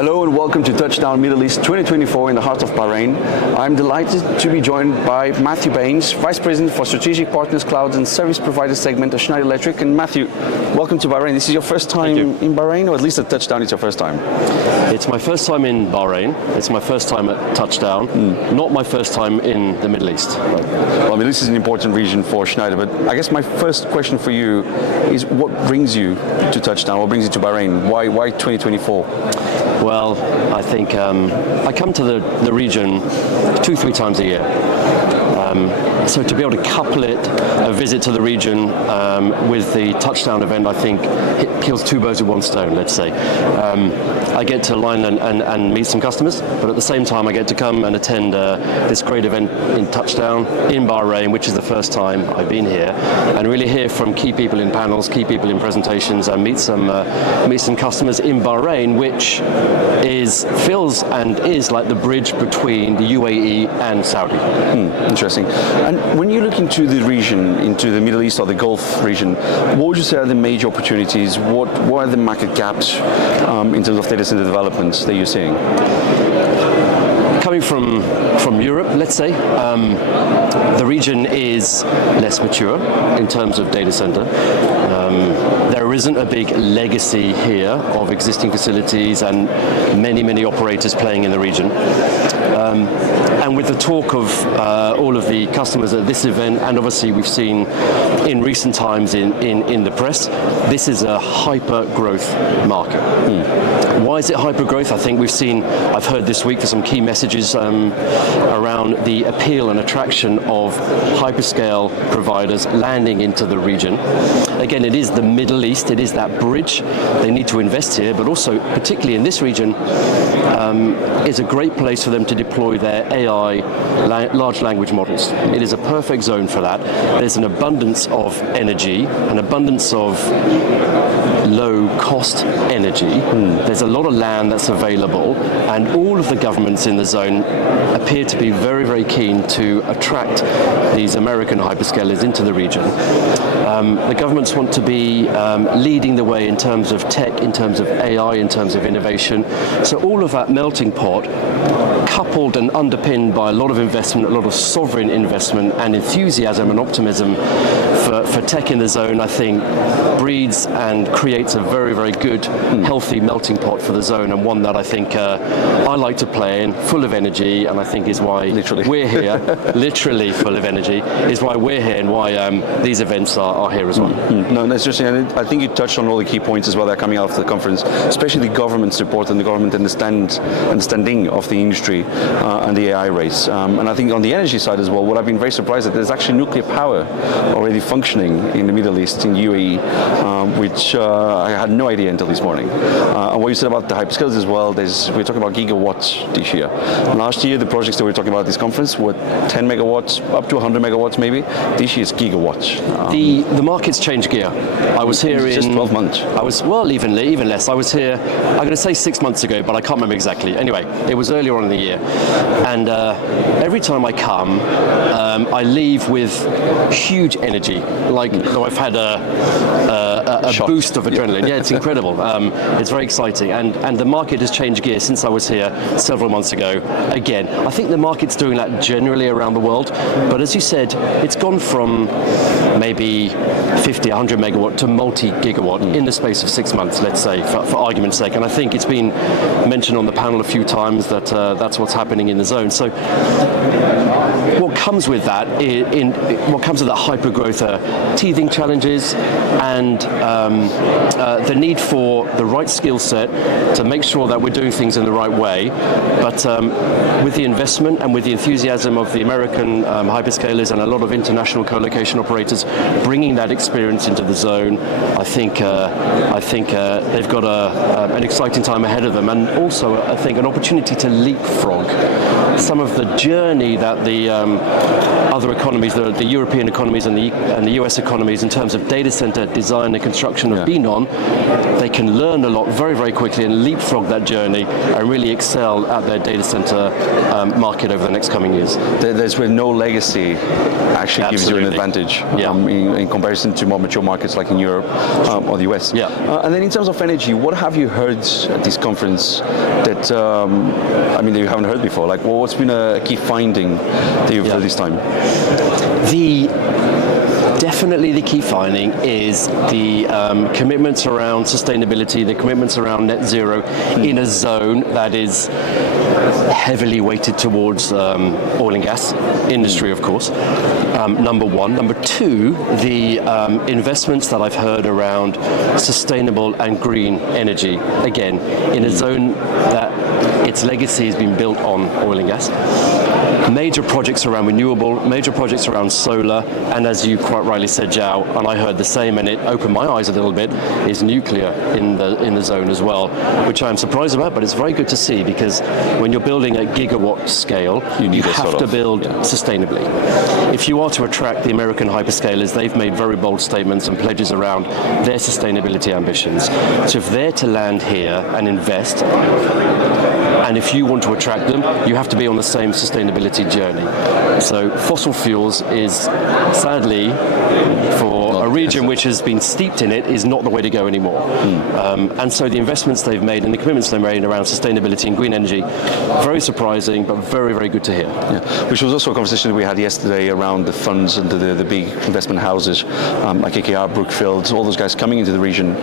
Hello and welcome to Touchdown Middle East 2024 in the heart of Bahrain. I'm delighted to be joined by Matthew Baynes, Vice President for Strategic Partners, Cloud and Service Provider segment of Schneider Electric. And Matthew, welcome to Bahrain. This is your first time in Bahrain, or at least at Touchdown it's your first time? It's my first time in Bahrain. It's my first time at Touchdown, not my first time in the Middle East. Right. Well, Middle East is an important region for Schneider, but I guess my first question for you is what brings you to Touchdown, what brings you to Bahrain? Why 2024? Well, I think I come to the region 2-3 times a year. So to be able to couple a visit to the region with the Touchdown event, I think it kills two birds with one stone, let's say. I get to align and meet some customers, but at the same time I get to come and attend this great event in Touchdown in Bahrain, which is the first time I've been here, and really hear from key people in panels, key people in presentations, and meet some customers in Bahrain, which feels and is like the bridge between the UAE and Saudi. Interesting. And when you look into the region, into the Middle East or the Gulf region, what would you say are the major opportunities? What are the market gaps in terms of data center developments that you're seeing? Coming from Europe, let's say, the region is less mature in terms of data center. There isn't a big legacy here of existing facilities and many operators playing in the region. And with the talk of all of the customers at this event, and obviously we've seen in recent times in the press, this is a hyper growth market. Why is it hyper growth? I think I've heard this week for some key messages around the appeal and attraction of hyperscale providers landing into the region. Again, it is the Middle East, it is that bridge. They need to invest here, but also, particularly in this region, is a great place for them to deploy their AI large language models. It is a perfect zone for that. There's an abundance of energy, an abundance of low cost energy. There's a lot of land that's available, and all of the governments in the zone appear to be very keen to attract these American hyperscalers into the region. The governments want to be leading the way in terms of tech, in terms of AI, in terms of innovation. So all of that melting pot, coupled and underpinned by a lot of investment, a lot of sovereign investment and enthusiasm and optimism for tech in the zone, I think breeds and creates a very good, healthy melting pot for the zone, and one that I think I like to play in, full of energy, and I think is why we're here, literally full of energy, is why we're here and why these events are here as well. No, that's interesting, and I think you touched on all the key points as well that are coming out of the conference, especially the government support and the government understanding of the industry and the AI race. And I think on the energy side as well, what I've been very surprised at, there's actually nuclear power already functioning in the Middle East, in UAE, which I had no idea until this morning. And what you said about the hyperscalers as well, we're talking about gigawatts this year. Last year, the projects that we were talking about at this conference were 10 megawatts, up to 100 megawatts maybe. This year it's gigawatts. The market's changed gear. I was here in just 12 months. Even less. I was here, I'm going to say 6 months ago, but I can't remember exactly. Anyway, it was earlier on in the year. And every time I come, I leave with huge energy. Like I've had a boost of adrenaline. Yeah, it's incredible. It's very exciting. And the market has changed gear since I was here several months ago. Again, I think the market's doing that generally around the world. But as you said, it's gone from maybe 50, 100 megawatt to multi-gigawatt in the space of 6 months, let's say, for argument's sake. And I think it's been mentioned on the panel a few times that that's what's happening in the zone. So what comes with that, what comes with that hyper growth are teething challenges and the need for the right skill set to make sure that we're doing things in the right way. But with the investment and with the enthusiasm of the American hyperscalers and a lot of international co-location operators bringing that experience into the zone, I think they've got an exciting time ahead of them, and also I think an opportunity to leapfrog some of the journey that the other economies, the European economies and the US economies in terms of data center design and construction have been on, they can learn a lot very, very quickly and leapfrog that journey and really excel at their data center market over the next coming years. There's where no legacy actually gives you an advantage in comparison to more mature markets like in Europe or the US. Yeah. And then in terms of energy, what have you heard at this conference that that you haven't heard before? Like, what's been a key finding that you've heard this time? Definitely the key finding is the commitments around sustainability, the commitments around net zero in a zone that is heavily weighted towards oil and gas industry, of course, number one. Number two, the investments that I've heard around sustainable and green energy, again, in a zone that its legacy has been built on oil and gas. Major projects around renewable, major projects around solar, and as you quite rightly said, Zhao, and I heard the same, and it opened my eyes a little bit, is nuclear in the zone as well, which I'm surprised about, but it's very good to see, because when you're building at gigawatt scale, you have to build sustainably. If you are to attract the American hyperscalers, they've made very bold statements and pledges around their sustainability ambitions. So if they're to land here and invest, and if you want to attract them, you have to be on the same sustainability journey. So fossil fuels is, sadly, for a region which has been steeped in it, is not the way to go anymore. And so the investments they've made and the commitments they've made around sustainability and green energy, very surprising, but very, very good to hear. Yeah. Which was also a conversation we had yesterday around the funds and the big investment houses, like KKR, Brookfield, all those guys coming into the region.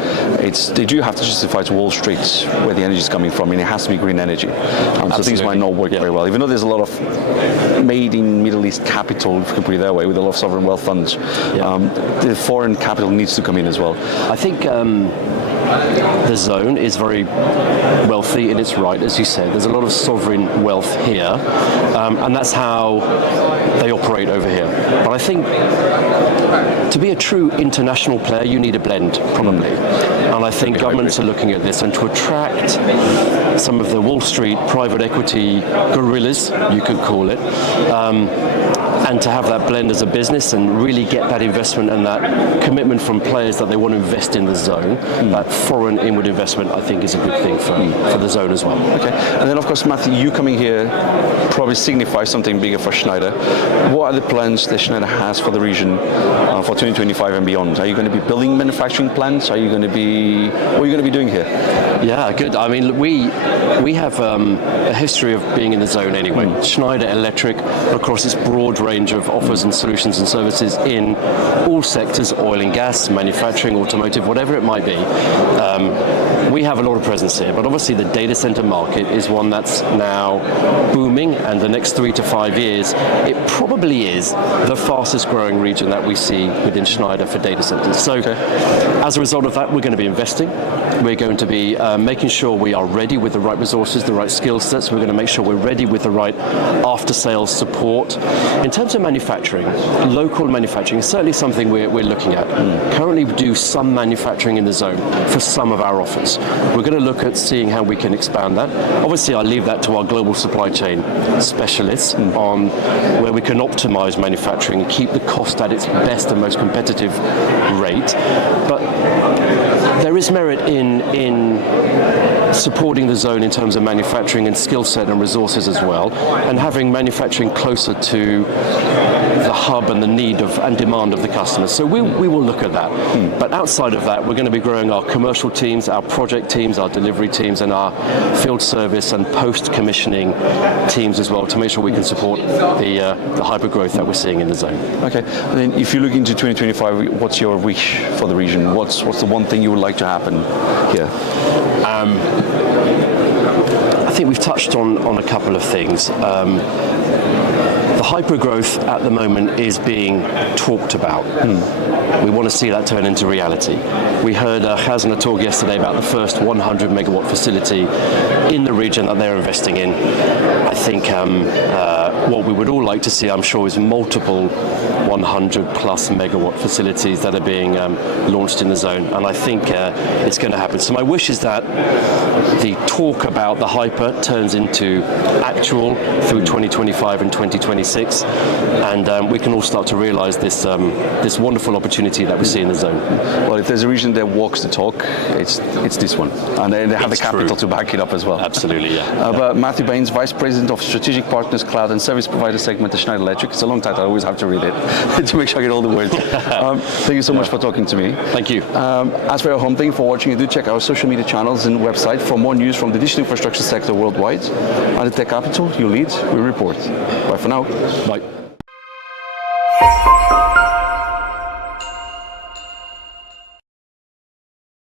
They do have to justify to Wall Street where the energy is coming from, and it has to be green energy. So things might not work very well, even though there's a lot of made in Middle East capital, if you can put it that way, with a lot of sovereign wealth funds. The foreign capital needs to come in as well. I think the zone is very wealthy in its right, as you said. There's a lot of sovereign wealth here, and that's how they operate over here. But I think to be a true international player, you need a blend, probably. And I think governments are looking at this, and to attract some of the Wall Street private equity gorillas, you could call it, and to have that blend as a business and really get that investment and that commitment from players that they want to invest in the zone, that foreign inward investment, I think, is a good thing for the zone as well. Okay, and then of course, Matthew, you coming here probably signifies something bigger for Schneider. What are the plans that Schneider has for the region for 2025 and beyond? Are you going to be building manufacturing plants? What are you going to be doing here? Yeah, good. I mean, we have a history of being in the zone anyway. Schneider Electric, across its broad range of offers and solutions and services in all sectors, oil and gas, manufacturing, automotive, whatever it might be. We have a lot of presence here, but obviously the data center market is one that's now booming, and the next 3 to 5 years, it probably is the fastest growing region that we see within Schneider for data centers. So as a result of that, we're going to be investing. We're going to be making sure we are ready with the right resources, the right skill sets. We're going to make sure we're ready with the right after-sales support. In terms of manufacturing, local manufacturing is certainly something we're looking at. Currently, we do some manufacturing in the zone for some of our offers. We're going to look at seeing how we can expand that. Obviously, I leave that to our global supply chain specialists on where we can optimize manufacturing and keep the cost at its best and most competitive rate. But there is merit in supporting the zone in terms of manufacturing and skill set and resources as well, and having manufacturing closer to the hub and the need of and demand of the customers. So we will look at that. But outside of that, we're going to be growing our commercial teams, our project teams, our delivery teams, and our field service and post-commissioning teams as well, to make sure we can support the hyper growth that we're seeing in the zone. Okay. And then if you look into 2025, what's your wish for the region? What's the one thing you would like to happen here? I think we've touched on a couple of things. The hypergrowth at the moment is being talked about. We want to see that turn into reality. We heard Khazna talk yesterday about the first 100 megawatt facility in the region that they're investing in. I think what we would all like to see, I'm sure, is multiple 100 plus megawatt facilities that are being launched in the zone, and I think it's going to happen. So my wish is that the talk about the hyper turns into actual through 2025 and 2026, and we can all start to realize this wonderful opportunity that we see in the zone. Well, if there's a region that walks the talk, it's this one, and they have the capital to back it up as well. Absolutely, yeah. But Matthew Baynes, Vice President of Strategic Partners, Cloud and Service Provider segment at Schneider Electric. It's a long title, I always have to read it to make sure I get all the words. Thank you so much for talking to me. Thank you. As for your home, thank you for watching. Do check our social media channels and website for more news from the digital infrastructure sector worldwide. At the Tech Capital, you lead, we report. Bye for now. Bye.